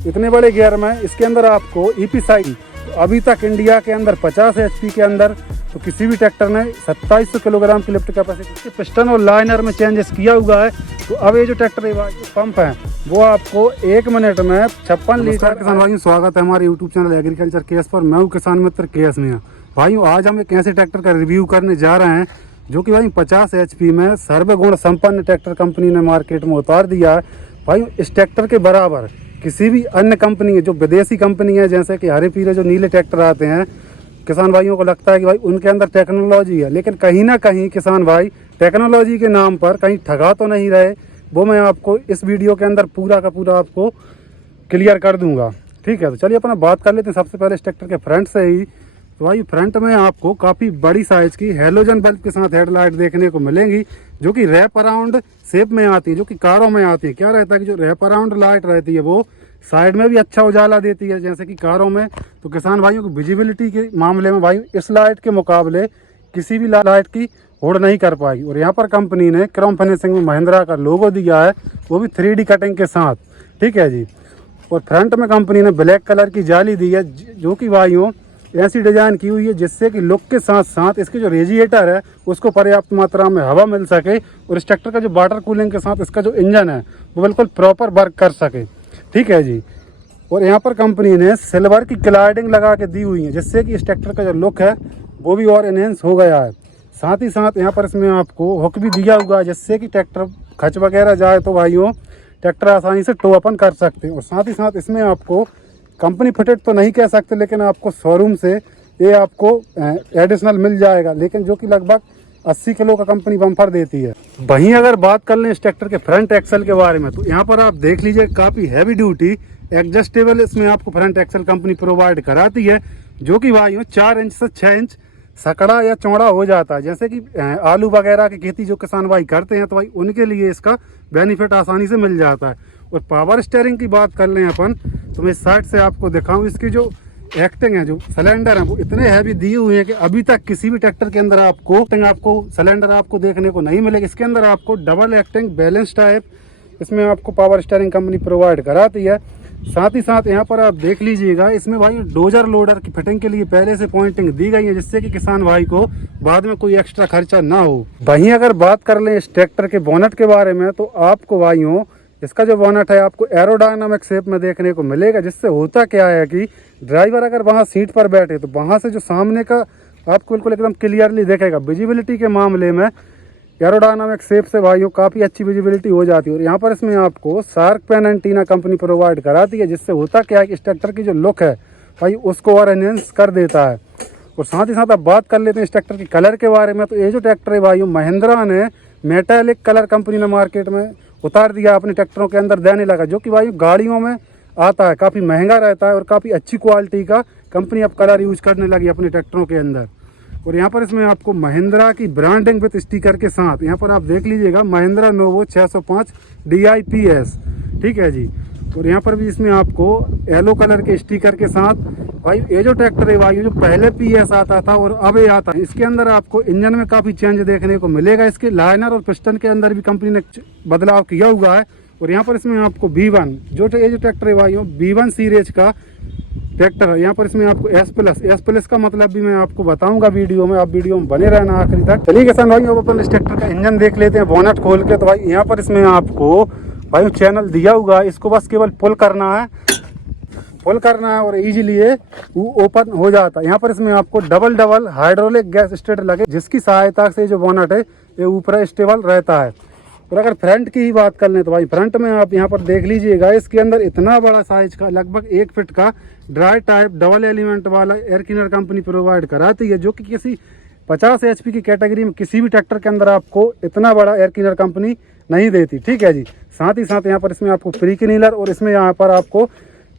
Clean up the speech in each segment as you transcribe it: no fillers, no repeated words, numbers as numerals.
इतने बड़े गियर में इसके अंदर आपको ईपी साइज अभी तक इंडिया के अंदर 50 एचपी के अंदर तो किसी भी ट्रैक्टर ने 2700 किलोग्राम की लिफ्ट कैपेसिटी पिस्टन और लाइनर में चेंजेस किया हुआ है। तो अब ये जो ट्रैक्टर पंप है वो आपको 1 मिनट में 56 लीटर। किसान भाइयों, स्वागत है हमारे यूट्यूब चैनल एग्रीकल्चर केएस पर। मैं हूँ किसान मित्र केएस मियां। भाइयों, आज हम एक ऐसे ट्रैक्टर का रिव्यू करने जा रहे हैं जो कि भाई 50 एचपी में सर्वगुण संपन्न ट्रैक्टर कंपनी ने मार्केट में उतार दिया है। भाई इस ट्रैक्टर के बराबर किसी भी अन्य कंपनी है जो विदेशी कंपनी है, जैसे कि हरे पीले जो नीले ट्रैक्टर आते हैं, किसान भाइयों को लगता है कि भाई उनके अंदर टेक्नोलॉजी है, लेकिन कहीं ना कहीं किसान भाई टेक्नोलॉजी के नाम पर कहीं ठगा तो नहीं रहे। वो मैं आपको इस वीडियो के अंदर पूरा का पूरा आपको क्लियर कर दूंगा। ठीक है, तो चलिए अपना बात कर लेते हैं सबसे पहले इस ट्रैक्टर के फ्रंट से ही। तो भाई फ्रंट में आपको काफ़ी बड़ी साइज की हेलोजन बल्ब के साथ हेडलाइट देखने को मिलेंगी, जो कि रैप अराउंड शेप में आती है, जो कि कारों में आती है। क्या रहता है कि जो रैप अराउंड लाइट रहती है वो साइड में भी अच्छा उजाला देती है जैसे कि कारों में। तो किसान भाइयों को विजिबिलिटी के मामले में भाई इस लाइट के मुकाबले किसी भी लाइट की होड़ नहीं कर पाएगी। और यहाँ पर कंपनी ने क्रोम फिनिशिंग में महिंद्रा का लोगो दिया है, वो भी 3D कटिंग के साथ। ठीक है जी। और फ्रंट में कंपनी ने ब्लैक कलर की जाली दी है, जो कि भाइयों ऐसी डिजाइन की हुई है जिससे कि लुक के साथ साथ इसके जो रेडिएटर है उसको पर्याप्त मात्रा में हवा मिल सके, और इस ट्रैक्टर का जो वाटर कूलिंग के साथ इसका जो इंजन है वो बिल्कुल प्रॉपर वर्क कर सके। ठीक है जी। और यहाँ पर कंपनी ने सिल्वर की क्लाइडिंग लगा के दी हुई है, जिससे कि इस ट्रैक्टर का जो लुक है वो भी और एनहेंस हो गया है। साथ ही साथ यहाँ पर इसमें आपको हुक भी दिया हुआ है, जिससे कि ट्रैक्टर खच वगैरह जाए तो भाइयों ट्रैक्टर आसानी से टो अपन कर सकते हैं। और साथ ही साथ इसमें आपको कंपनी फिटेड तो नहीं कह सकते, लेकिन आपको शोरूम से ये आपको एडिशनल मिल जाएगा, लेकिन जो कि लगभग 80 किलो का कंपनी बम्पर देती है। वहीं अगर बात कर लें इस ट्रैक्टर के फ्रंट एक्सल के बारे में, तो यहाँ पर आप देख लीजिए काफ़ी हैवी ड्यूटी एडजस्टेबल इसमें आपको फ्रंट एक्सल कंपनी प्रोवाइड कराती है, जो कि भाइयों 4 इंच से 6 इंच सकड़ा या चौड़ा हो जाता है। जैसे कि आलू वगैरह की खेती जो किसान भाई करते हैं तो भाई उनके लिए इसका बेनिफिट आसानी से मिल जाता है। और पावर स्टीयरिंग की बात कर लें अपन, तो मैं इस साइड से आपको दिखाऊं, इसकी जो एक्टिंग है, जो सिलेंडर है वो इतने हैवी दिए हुए हैं कि अभी तक किसी भी ट्रैक्टर के अंदर आपको सिलेंडर आपको देखने को नहीं मिलेगा। इसके अंदर आपको डबल एक्टिंग बैलेंस टाइप इसमें आपको पावर स्टीयरिंग कंपनी प्रोवाइड कराती है। साथ ही साथ यहाँ पर आप देख लीजिएगा, इसमें भाई डोजर लोडर की फिटिंग के लिए पहले से पॉइंटिंग दी गई है, जिससे कि किसान भाई को बाद में कोई एक्स्ट्रा खर्चा ना हो। वहीं अगर बात कर लें इस ट्रैक्टर के बोनट के बारे में, तो आपको भाइयों इसका जो बोनट है आपको एरोडायनामिक शेप में देखने को मिलेगा, जिससे होता क्या है कि ड्राइवर अगर वहाँ सीट पर बैठे तो वहाँ से जो सामने का आपको बिल्कुल एकदम क्लियरली देखेगा। विजिबिलिटी के मामले में एरोडायनामिक शेप से भाइयों काफ़ी अच्छी विजिबिलिटी हो जाती है। और यहाँ पर इसमें आपको shark fin antenna company provide कराती है, जिससे होता क्या है कि इस ट्रैक्टर की जो लुक है भाई उसको और एनहेंस कर देता है। और साथ ही साथ अब बात कर लेते हैं इस ट्रैक्टर के कलर के बारे में, तो ये जो ट्रैक्टर है भाइयों महिंद्रा ने मेटालिक कलर कंपनी ने मार्केट में उतार दिया, अपने ट्रैक्टरों के अंदर देने लगा, जो कि भाई गाड़ियों में आता है, काफ़ी महंगा रहता है और काफ़ी अच्छी क्वालिटी का कंपनी अब कलर यूज करने लगी अपने ट्रैक्टरों के अंदर। और यहाँ पर इसमें आपको महिंद्रा की ब्रांडिंग विद स्टिकर के साथ यहाँ पर आप देख लीजिएगा महिंद्रा नोवो 605 DIPS। ठीक है जी। और यहाँ पर भी इसमें आपको येलो कलर के स्टिकर के साथ भाई ये जो ट्रैक्टर है भाई जो पहले PS आता था और अब ये आता है, इसके अंदर आपको इंजन में काफ़ी चेंज देखने को मिलेगा। इसके लाइनर और पिस्टन के अंदर भी कंपनी ने बदलाव किया हुआ है। और यहाँ पर इसमें आपको B1 ये जो ट्रैक्टर है भाई B1 सीरीज का ट्रैक्टर है। यहाँ पर इसमें आपको S प्लस का मतलब भी मैं आपको बताऊंगा वीडियो में, आप वीडियो में बने रहना आखिरी तक। चलिए किसान भाई अब अपन इस ट्रैक्टर का इंजन देख लेते हैं बोनट खोल के। तो भाई यहाँ पर इसमें आपको भाई चैनल दिया हुआ है, इसको बस केवल पुल करना है और इजीली ये ओपन हो जाता है। यहाँ पर इसमें आपको डबल हाइड्रोलिक गैस स्टेटर लगे, जिसकी सहायता से जो बोनट है ये ऊपर स्टेबल रहता है। और अगर फ्रंट की ही बात कर लें तो भाई फ्रंट में आप यहाँ पर देख लीजिएगा, इसके अंदर इतना बड़ा साइज का लगभग 1 फीट का ड्राई टाइप डबल एलिमेंट वाला एयर क्लीनर कंपनी प्रोवाइड कराती है, जो कि किसी 50 HP की कैटेगरी में किसी भी ट्रैक्टर के अंदर आपको इतना बड़ा एयर क्लीनर कंपनी नहीं देती। ठीक है जी। साथ ही साथ यहाँ पर इसमें आपको फ्री क्लीनर और इसमें यहाँ पर आपको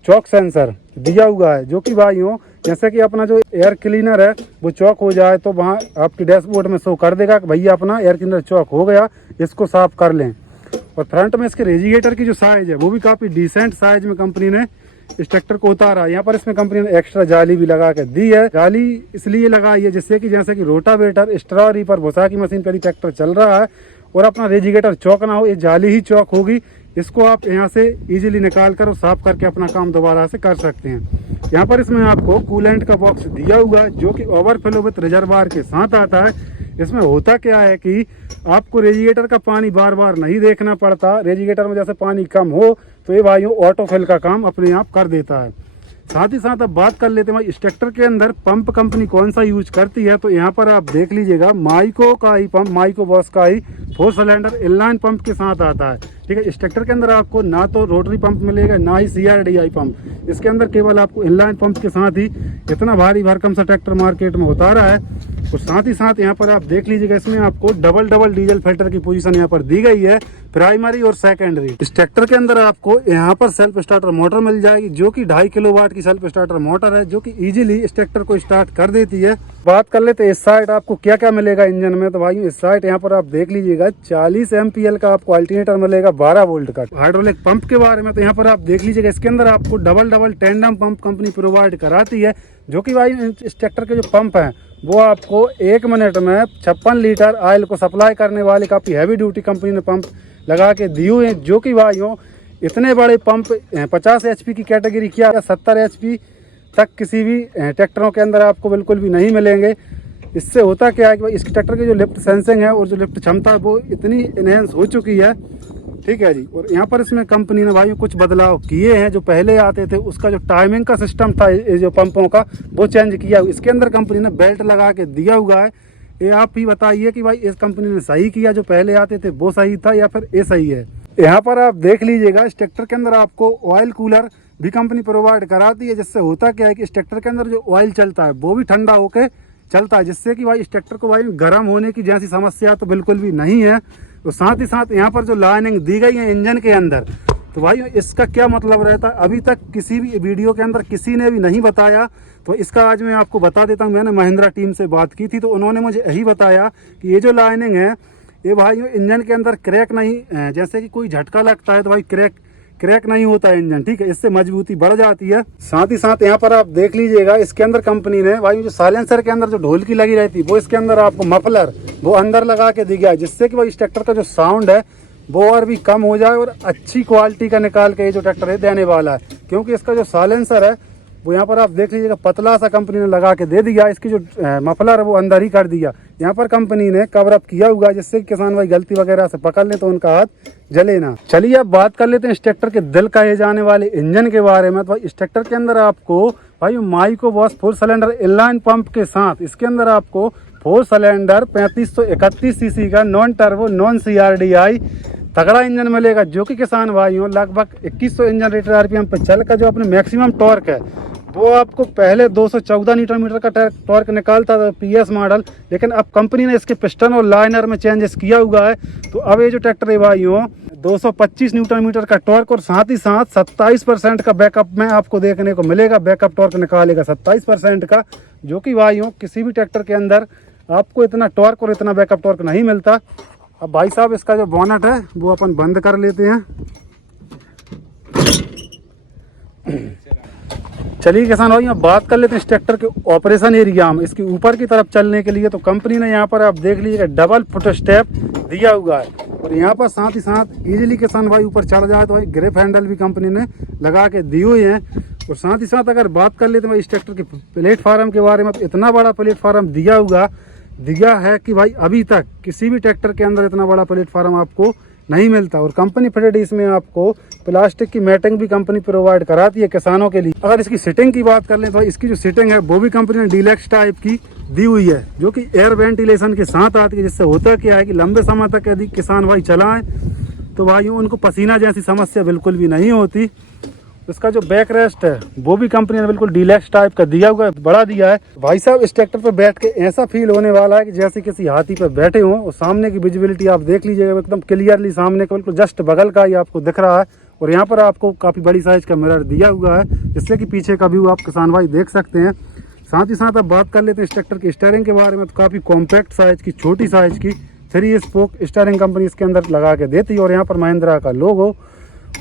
चौक सेंसर दिया हुआ है, जो कि भाइयों जैसे कि अपना जो एयर क्लीनर है वो चौक हो जाए तो वहाँ आपकी डैशबोर्ड में शो कर देगा कि भैया अपना एयर क्लीनर चौक हो गया, इसको साफ कर लें। और फ्रंट में इसके रेडिएटर की जो साइज है वो भी काफ़ी डिसेंट साइज में कंपनी ने इस ट्रैक्टर को उतारा। यहाँ पर इसमें कंपनी ने एक्स्ट्रा जाली भी लगा के दी है। जाली इसलिए लगाई है जिससे कि जैसे कि रोटावेटर, स्ट्रॉ रीपर, भूसा की मशीन पर ट्रैक्टर चल रहा है और अपना रेडिएटर चौक ना हो, ये जाली ही चौक होगी। इसको आप यहाँ से इजीली निकाल कर और साफ करके अपना काम दोबारा से कर सकते हैं। यहाँ पर इसमें आपको कूलेंट का बॉक्स दिया हुआ है जो कि ओवरफ्लो विथ रिजर्वायर के साथ आता है। इसमें होता क्या है कि आपको रेडिएटर का पानी बार बार नहीं देखना पड़ता। रेडिएटर में जैसे पानी कम हो तो ये भाइयों ऑटोफिल का काम अपने आप कर देता है। साथ ही साथ अब बात कर लेते हैं भाई इस ट्रैक्टर के अंदर पंप कंपनी कौन सा यूज करती है। तो यहाँ पर आप देख लीजिएगा माइको का ही पंप, माइको बॉस का ही 4 सिलेंडर इनलाइन पंप के साथ आता है। ठीक है, इस ट्रैक्टर के अंदर आपको ना तो रोटरी पंप मिलेगा ना ही CRDI पंप। इसके अंदर केवल आपको इनलाइन पंप के साथ ही इतना भारी भरकम सा ट्रैक्टर मार्केट में होता रहा है। और साथ ही साथ यहाँ पर आप देख लीजिएगा इसमें आपको डबल डीजल फिल्टर की पोजीशन यहाँ पर दी गई है, प्राइमरी और सेकेंडरी। इस ट्रैक्टर के अंदर आपको यहाँ पर सेल्फ स्टार्टर मोटर मिल जाएगी जो कि 2.5 किलोवाट की सेल्फ स्टार्टर मोटर है जो कि इजीली इस ट्रैक्टर को स्टार्ट कर देती है। बात कर लेते हैं इस साइड आपको क्या क्या मिलेगा इंजन में। तो भाई इस साइड यहाँ पर आप देख लीजिएगा 40 MPL का आपको अल्टरनेटर मिलेगा 12 वोल्ट का। हाइड्रोलिक पंप के बारे में तो यहाँ पर आप देख लीजिएगा इसके अंदर आपको double tandem pump company provide कराती है जो कि भाई इस ट्रैक्टर के जो पंप हैं वो आपको 1 मिनट में 56 लीटर ऑयल को सप्लाई करने वाले काफ़ी हैवी ड्यूटी कंपनी ने पंप लगा के दिए हुए हैं जो कि भाइयों इतने बड़े पंप 50 HP की कैटेगरी किया 70 HP तक किसी भी ट्रैक्टरों के अंदर आपको बिल्कुल भी नहीं मिलेंगे। इससे होता क्या है कि भाई इस ट्रैक्टर की जो लिफ्ट सेंसिंग है और जो लिफ्ट क्षमता है वो इतनी इनहेंस हो चुकी है। ठीक है जी, और यहाँ पर इसमें कंपनी ने भाई कुछ बदलाव किए हैं। जो पहले आते थे उसका जो टाइमिंग का सिस्टम था जो पंपों का वो चेंज किया। इसके अंदर कंपनी ने बेल्ट लगा के दिया हुआ है। ये आप ही बताइए कि भाई इस कंपनी ने सही किया, जो पहले आते थे वो सही था या फिर ये सही है। यहाँ पर आप देख लीजिएगा इस ट्रैक्टर के अंदर आपको ऑयल कूलर भी कंपनी प्रोवाइड कराती है, जिससे होता क्या है कि इस ट्रैक्टर के अंदर जो ऑयल चलता है वो भी ठंडा होकर चलता है, जिससे कि भाई इस ट्रैक्टर को भाई गर्म होने की जैसी समस्या तो बिल्कुल भी नहीं है। तो साथ ही साथ यहाँ पर जो लाइनिंग दी गई है इंजन के अंदर, तो भाई इसका क्या मतलब रहता है अभी तक किसी भी वीडियो के अंदर किसी ने भी नहीं बताया। तो इसका आज मैं आपको बता देता हूँ। मैंने महिंद्रा टीम से बात की थी तो उन्होंने मुझे यही बताया कि ये जो लाइनिंग है ये भाई इंजन के अंदर क्रैक नहीं, जैसे कि कोई झटका लगता है तो भाई क्रैक नहीं होता है इंजन। ठीक है, इससे मजबूती बढ़ जाती है। साथ ही साथ यहाँ पर आप देख लीजिएगा इसके अंदर कंपनी ने भाई जो साइलेंसर के अंदर जो ढोल की लगी रहती है वो इसके अंदर आपको मफलर वो अंदर लगा के दी गया है, जिससे कि भाई इस ट्रैक्टर का जो साउंड है वो और भी कम हो जाए और अच्छी क्वालिटी का निकाल के ये जो ट्रैक्टर है देने वाला है। क्योंकि इसका जो साइलेंसर है वो यहाँ पर आप देख लीजिएगा पतला सा कंपनी ने लगा के दे दिया। इसकी जो मफलर है वो अंदर ही कर दिया। यहाँ पर कंपनी ने कवर अप किया हुआ जिससे कि किसान भाई गलती वगैरह से पकड़ ले तो उनका हाथ जले ना। चलिए अब बात कर लेते हैं इस ट्रैक्टर के दिल कहे जाने वाले इंजन के बारे में। तो भाई इस ट्रैक्टर के अंदर आपको भाई Mico Bosch 4 cylinder inline pump के साथ इसके अंदर आपको 4 सिलेंडर 3531 सीसी का नॉन टर्बो नॉन CRDI तगड़ा इंजन मिलेगा, जो कि किसान भाइयों लगभग 2100 इंजन रेटेड RPM पे चल का जो अपने मैक्सिमम टॉर्क है वो आपको पहले 214 न्यूटन मीटर का टॉर्क निकालता था PS मॉडल, लेकिन अब कंपनी ने इसके पिस्टन और लाइनर में चेंजेस किया हुआ है। तो अब ये जो ट्रैक्टर है भाइयों 225 न्यूटन मीटर का टॉर्क और साथ ही साथ 27% का बैकअप में आपको देखने को मिलेगा। बैकअप टॉर्क निकालेगा 27% का, जो कि भाइयों किसी भी ट्रैक्टर के अंदर आपको इतना टॉर्क और इतना बैकअप टॉर्क नहीं मिलता। अब भाई साहब इसका जो बोनट है वो अपन बंद कर लेते हैं। चलिए किसान भाई अब बात कर लेते हैं इस ट्रैक्टर के ऑपरेशन एरिया में। इसके ऊपर की तरफ चलने के लिए तो कंपनी ने यहाँ पर आप देख लीजिएगा डबल फुट स्टेप दिया हुआ है और यहाँ पर साथ ही साथ इजीली किसान भाई ऊपर चढ़ जाए तो भाई ग्रिप हैंडल भी कंपनी ने लगा के दिए हुए हैं। और साथ ही साथ अगर बात कर लेते हैं भाई इस ट्रैक्टर के प्लेटफार्म के बारे में, तो इतना बड़ा प्लेटफार्म दिया है कि भाई अभी तक किसी भी ट्रैक्टर के अंदर इतना बड़ा प्लेटफार्म आपको नहीं मिलता। और कंपनी फिटेड इसमें आपको प्लास्टिक की मैटिंग भी कंपनी प्रोवाइड कराती है किसानों के लिए। अगर इसकी सीटिंग की बात कर लें तो इसकी जो सीटिंग है वो भी कंपनी ने डीलक्स टाइप की दी हुई है, जो कि एयर वेंटिलेशन के साथ आती है, जिससे होता क्या है कि लंबे समय तक यदि किसान भाई चलाएं तो भाई उनको पसीना जैसी समस्या बिल्कुल भी नहीं होती। इसका जो बैक रेस्ट है वो भी कंपनी ने बिल्कुल डीलक्स टाइप का दिया हुआ है, बड़ा दिया है। भाई साहब इस ट्रैक्टर पर बैठ के ऐसा फील होने वाला है कि जैसे किसी हाथी पर बैठे हों। और सामने की विजिबिलिटी आप देख लीजिएगा एकदम क्लियरली, सामने का बिल्कुल जस्ट बगल का ही आपको दिख रहा है। और यहाँ पर आपको काफ़ी बड़ी साइज का मिरर दिया हुआ है, जिससे कि पीछे का व्यू आप किसान भाई देख सकते हैं। साथ ही साथ अब बात कर लेते हैं इस ट्रैक्टर की स्टीयरिंग के बारे में। तो काफ़ी कॉम्पैक्ट साइज की छोटी साइज की 3 स्पोक स्टीयरिंग कंपनी इसके अंदर लगा के देती है और यहाँ पर महिंद्रा का लोगो।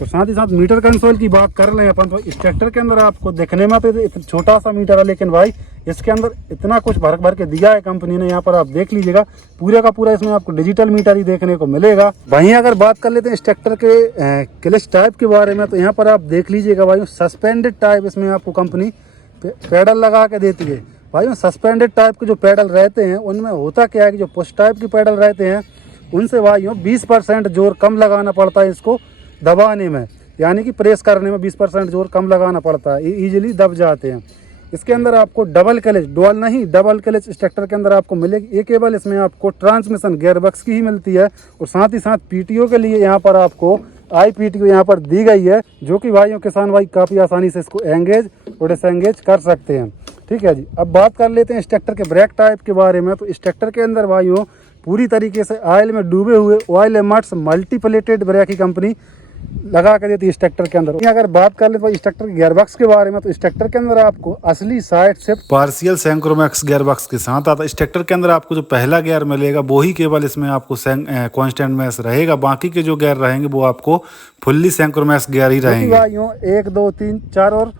और साथ ही साथ मीटर कंसोल की बात कर लें अपन, तो इस ट्रैक्टर के अंदर आपको देखने में तो इतना छोटा सा मीटर है, लेकिन भाई इसके अंदर इतना कुछ भर भर के दिया है कंपनी ने। यहाँ पर आप देख लीजिएगा पूरे का पूरा इसमें आपको डिजिटल मीटर ही देखने को मिलेगा। वहीं अगर बात कर लेते हैं इस ट्रैक्टर के क्लच टाइप के बारे में, तो यहाँ पर आप देख लीजिएगा भाई सस्पेंडेड टाइप इसमें आपको कंपनी पैडल लगा के देती है। भाई सस्पेंडेड टाइप के जो पैडल रहते हैं उनमें होता क्या है कि जो पुश टाइप के पैडल रहते हैं उनसे भाइयों 20% जोर कम लगाना पड़ता है इसको दबाने में, यानी कि प्रेस करने में 20% जोर कम लगाना पड़ता है, ईजिली दब जाते हैं। इसके अंदर आपको डबल क्लच, डुअल नहीं डबल क्लच इस ट्रैक्टर के अंदर आपको मिलेगी। ये केवल इसमें आपको ट्रांसमिशन गियरबॉक्स की ही मिलती है और साथ ही साथ पीटीओ के लिए यहाँ पर आपको IPTO यहाँ पर दी गई है, जो कि भाइयों किसान भाई काफ़ी आसानी से इसको एंगेज और डिसएंगेज कर सकते हैं। ठीक है जी। अब बात कर लेते हैं इस ट्रैक्टर के ब्रेक टाइप के बारे में। तो इस ट्रैक्टर के अंदर भाइयों पूरी तरीके से ऑयल में डूबे हुए ऑयल एमर्ट्स मल्टीप्लेटेड ब्रेक की कंपनी लगा के देती है इस ट्रैक्टर के अंदर। अगर बात कर ले तो इस ट्रैक्टर के गियरबॉक्स के बारे में, तो इस ट्रैक्टर के अंदर आपको असली साइड से पार्शियल सेंक्रोमैक्स गियरबॉक्स के साथ आता है। इस ट्रैक्टर के अंदर आपको जो पहला गियर मिलेगा वो ही केवल इसमें आपको कांस्टेंट मैक्स रहेगा, बाकी के जो गियर रहेंगे वो आपको फुल्ली सेंक्रोमैक्स गियर ही रहेंगे। भाइयों 1 2 3 4 और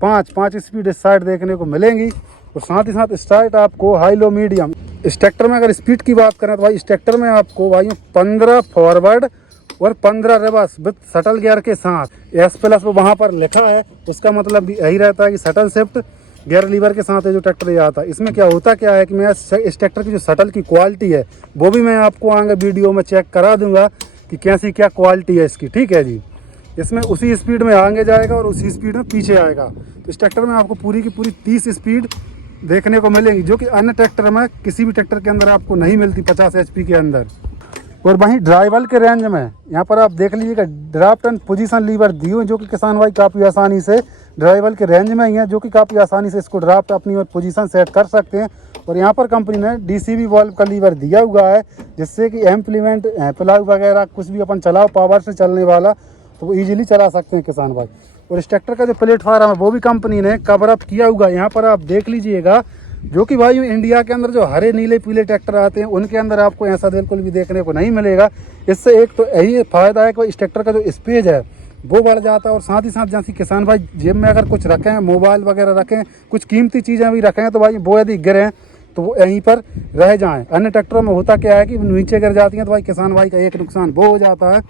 5 स्पीड इस साइड देखने को मिलेंगी और साथ ही साथ स्टार्ट आपको हाई लो मीडियम। इस ट्रैक्टर में अगर स्पीड की बात करें तो भाई इस ट्रैक्टर में आपको भाइयों 15 फॉरवर्ड और 15 रिवर्स विद शटल गियर के साथ S+ वहाँ पर लिखा है, उसका मतलब भी यही रहता है कि शटल शिफ्ट गियर लीवर के साथ है जो ट्रैक्टर ये आता है। इसमें क्या होता क्या है कि मैं इस ट्रैक्टर की जो शटल की क्वालिटी है वो भी मैं आपको आगे वीडियो में चेक करा दूंगा कि कैसी क्या क्वालिटी है इसकी। ठीक है जी। इसमें उसी स्पीड में आगे जाएगा और उसी स्पीड में पीछे आएगा। तो इस ट्रैक्टर में आपको पूरी की पूरी 30 स्पीड देखने को मिलेंगी, जो कि अन्य ट्रैक्टर में किसी भी ट्रैक्टर के अंदर आपको नहीं मिलती 50 HP के अंदर। और वहीं ड्राइवल के रेंज में यहाँ पर आप देख लीजिएगा ड्राफ्ट एंड पोजीशन लीवर दी हुई, जो कि किसान भाई काफ़ी आसानी से ड्राइवल के रेंज में ही है, जो कि काफ़ी आसानी से इसको ड्राफ्ट अपनी और पोजीशन सेट कर सकते हैं। और यहाँ पर कंपनी ने DCV वॉल्व का लीवर दिया हुआ है, जिससे कि इम्प्लीमेंट प्लाग वगैरह कुछ भी अपन चलाओ पावर से चलने वाला तो वो ईजिली चला सकते हैं किसान भाई। और इस ट्रैक्टर का जो प्लेटफार्म है वो भी कंपनी ने कवर अप किया हुआ है। यहाँ पर आप देख लीजिएगा, जो कि भाई इंडिया के अंदर जो हरे नीले पीले ट्रैक्टर आते हैं उनके अंदर आपको ऐसा बिल्कुल भी देखने को नहीं मिलेगा। इससे एक तो यही फ़ायदा है कि इस ट्रैक्टर का जो स्पेस है वो बढ़ जाता है और साथ ही साथ जैसे किसान भाई जेब में अगर कुछ रखें, मोबाइल वगैरह रखें, कुछ कीमती चीज़ें भी रखें, तो भाई वो यदि गिरें तो वो यहीं पर रह जाएँ। अन्य ट्रैक्टरों में होता क्या है कि नीचे गिर जाती हैं तो भाई किसान भाई का एक नुकसान वो हो जाता है।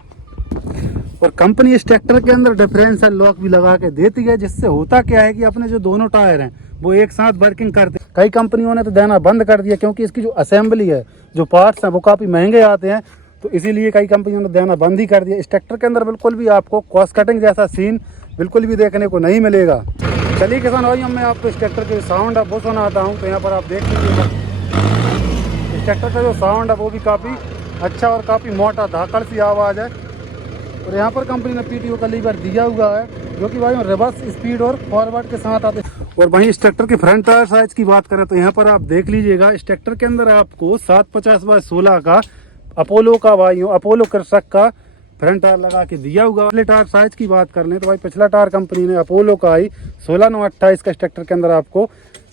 और कंपनी इस ट्रैक्टर के अंदर डिफरेंशियल लॉक भी लगा के देती है, जिससे होता क्या है कि अपने जो दोनों टायर हैं वो एक साथ वर्किंग करते हैं। कई कंपनियों ने तो देना बंद कर दिया, क्योंकि इसकी जो असेंबली है, जो पार्ट्स हैं वो काफ़ी महंगे आते हैं, तो इसीलिए कई कंपनियों ने देना बंद ही कर दिया। इस ट्रैक्टर के अंदर बिल्कुल भी आपको कॉस्ट कटिंग जैसा सीन बिल्कुल भी देखने को नहीं मिलेगा। चलिए किसान भाई, मैं आपको इस ट्रैक्टर के साउंड है वो सुनाता हूँ। तो यहाँ पर आप देख लीजिएगा इस ट्रैक्टर का जो साउंड है वो भी काफ़ी अच्छा और काफ़ी मोटा धाकड़ सी आवाज़ है। और यहाँ पर कंपनी ने PTO का लीवर दिया हुआ है, जो कि भाई रिवर्स स्पीड और फॉरवर्ड के साथ आते हैं। और वहीं इस ट्रैक्टर के फ्रंट टायर साइज की बात करें तो यहाँ पर आप देख लीजिएगा इस ट्रैक्टर के अंदर आपको 750/16 का अपोलो का अपोलो कृषक का फ्रंट टायर लगा के दिया हुआ। पिछले टायर साइज की बात कर लें तो भाई पिछला टायर कंपनी ने अपोलो का ही 16/9/28 का इस ट्रैक्टर के अंदर आपको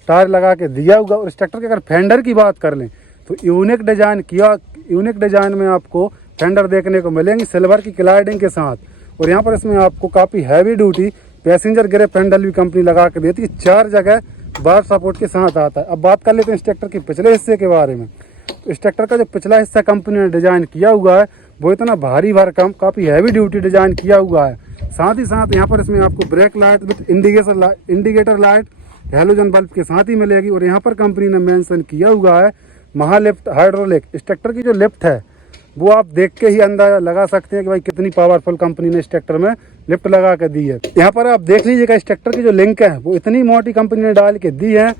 टायर लगा के दिया हुआ। और इस ट्रैक्टर के अगर फेंडर की बात कर लें तो यूनिक डिजाइन में आपको फेंडर देखने को मिलेंगी सिल्वर की क्लाइडिंग के साथ। और यहाँ पर इसमें आपको काफ़ी heavy duty passenger grip handle भी कंपनी लगा के देती है, 4 जगह बार सपोर्ट के साथ आता है। अब बात कर लेते हैं इस ट्रैक्टर के पिछले हिस्से के बारे में। तो इस ट्रैक्टर का जो पिछला हिस्सा कंपनी ने डिज़ाइन किया हुआ है वो इतना भारी भरकम काफ़ी हैवी ड्यूटी डिज़ाइन किया हुआ है। साथ ही साथ यहाँ पर इसमें आपको brake light with indicator light halogen bulb के साथ ही मिलेगी। और यहाँ पर कंपनी ने मेंशन किया हुआ है महालिफ्ट हाइड्रोलिक। इस ट्रैक्टर की जो लिफ्ट है वो आप देख के ही अंदाजा लगा सकते हैं कि भाई कितनी पावरफुल कंपनी ने इस ट्रैक्टर में लिफ्ट लगा के दी है। यहाँ पर आप देख लीजिएगा इस ट्रैक्टर की जो लिंक है वो इतनी मोटी कंपनी ने डाल के दी है।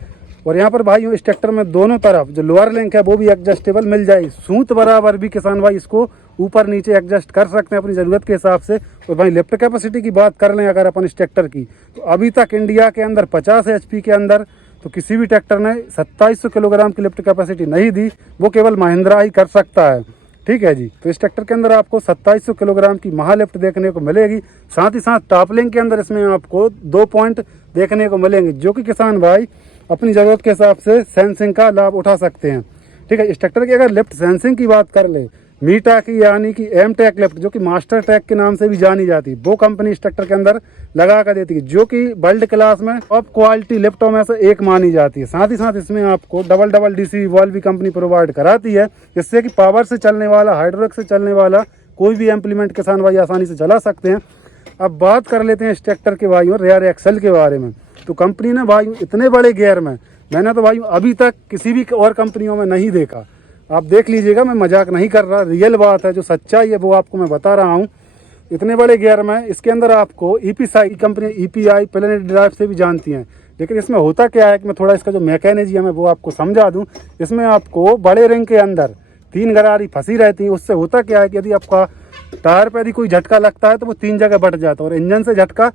और यहाँ पर भाई इस ट्रैक्टर में दोनों तरफ जो लोअर लिंक है वो भी एडजस्टेबल मिल जाएगी, सूत बराबर भी किसान भाई इसको ऊपर नीचे एडजस्ट कर सकते हैं अपनी ज़रूरत के हिसाब से। और भाई लिफ्ट कैपेसिटी की बात कर लें अगर अपन इस ट्रैक्टर की, तो अभी तक इंडिया के अंदर 50 HP के अंदर तो किसी भी ट्रैक्टर ने 2700 किलोग्राम की लिफ्ट कैपेसिटी नहीं दी, वो केवल महिंद्रा ही कर सकता है। ठीक है जी। तो इस ट्रैक्टर के अंदर आपको 2700 किलोग्राम की महालिफ्ट देखने को मिलेगी। साथ ही साथ टॉपलिंग के अंदर इसमें आपको 2 पॉइंट देखने को मिलेंगे, जो कि किसान भाई अपनी ज़रूरत के हिसाब से सेंसिंग का लाभ उठा सकते हैं। ठीक है। इस ट्रैक्टर की अगर लिफ्ट सेंसिंग की बात कर ले मीटा की यानी कि एम टेक लिफ्ट जो कि मास्टर टेक के नाम से भी जानी जाती है, वो कंपनी इस ट्रैक्टर के अंदर लगा कर देती है, जो कि वर्ल्ड क्लास में टॉप क्वालिटी लिफ्टों में से एक मानी जाती है। साथ ही साथ इसमें आपको डबल डबल डीसी वॉल्व भी कंपनी प्रोवाइड कराती है, जिससे कि पावर से चलने वाला, हाइड्रोलिक से चलने वाला कोई भी इम्प्लीमेंट किसान भाई आसानी से चला सकते हैं। अब बात कर लेते हैं इस ट्रैक्टर के भाई और रेयर एक्सेल के बारे में। तो कंपनी ने भाई इतने बड़े गियर में, मैंने तो भाई अभी तक किसी भी और कंपनियों में नहीं देखा। आप देख लीजिएगा, मैं मजाक नहीं कर रहा, रियल बात है, जो सच्चाई है वो आपको मैं बता रहा हूँ। इतने बड़े गियर में इसके अंदर आपको ईपीसाई कंपनी ईपीआई प्लेनेट ड्राइव से भी जानती हैं, लेकिन इसमें होता क्या है कि मैं थोड़ा इसका जो मैकेनिज्म है वो आपको समझा दूं। इसमें आपको बड़े रिंग के अंदर 3 गरारी फंसी रहती है। उससे होता क्या है कि यदि आपका टायर पर यदि कोई झटका लगता है तो वो 3 जगह बट जाता है, और इंजन से झटका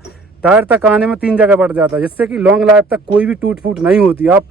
टायर तक आने में 3 जगह बट जाता है, जिससे कि लॉन्ग लाइफ तक कोई भी टूट फूट नहीं होती। आप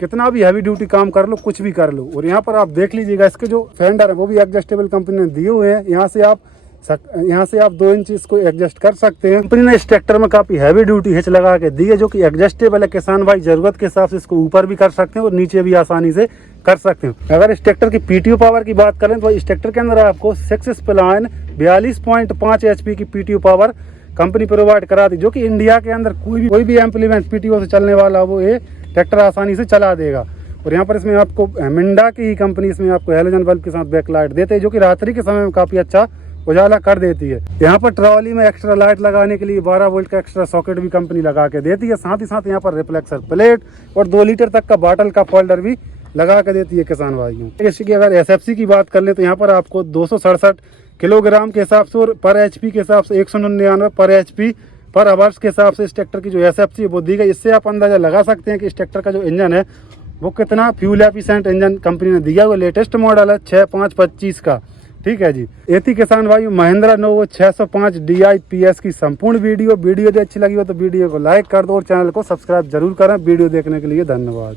कितना भी हैवी ड्यूटी काम कर लो, कुछ भी कर लो। और यहाँ पर आप देख लीजिएगा, इसके जो फेंडर है वो भी एडजस्टेबल कंपनी ने दिए हुए हैं। यहाँ से आप 2 इंच इसको एडजस्ट कर सकते हैं। कंपनी ने इस ट्रैक्टर में काफ़ी हैवी ड्यूटी हिच लगा के दी है, जो कि एडजस्टेबल है। किसान भाई ज़रूरत के हिसाब से इसको ऊपर भी कर सकते हैं और नीचे भी आसानी से कर सकते हैं। अगर इस ट्रैक्टर की पीटीओ पावर की बात करें तो इस ट्रैक्टर के अंदर आपको 6 स्प्लाइन 42.5 HP की पीटीओ पावर कंपनी प्रोवाइड कराती, जो कि इंडिया के अंदर कोई भी इम्प्लीमेंट पीटीओ से चलने वाला वो ये ट्रैक्टर आसानी से चला देगा। और यहाँ पर इसमें आपको मिंडा की ही कंपनी इसमें आपको हेलोजन बल्ब के साथ बैकलाइट देते हैं, जो कि रात्रि के समय में काफ़ी अच्छा उजाला कर देती है। यहाँ पर ट्रॉली में एक्स्ट्रा लाइट लगाने के लिए 12 वोल्ट का एक्स्ट्रा सॉकेट भी कंपनी लगा के देती है। साथ ही साथ यहाँ पर रिफ्लेक्सर प्लेट और 2 लीटर तक का बॉटल का फोल्डर भी लगा के देती है किसान भाइयों। इसकी अगर एसएफसी की बात कर लें तो यहाँ पर आपको 267 किलोग्राम के हिसाब से और पर एचपी के हिसाब से 199 पर एचपी पर आवर्स के हिसाब से इस ट्रैक्टर की जो एसएफसी वो दी गई। इससे आप अंदाजा लगा सकते हैं कि इस ट्रैक्टर का जो इंजन है वो कितना फ्यूल एफिशिएंट इंजन कंपनी ने दिया। वो लेटेस्ट मॉडल है 6525 का। ठीक है जी। एथी किसान भाई, महिंद्रा नोवो 605 DI PS की संपूर्ण वीडियो यदि अच्छी लगी हो तो वीडियो को लाइक कर दो और चैनल को सब्सक्राइब जरूर करें। वीडियो देखने के लिए धन्यवाद।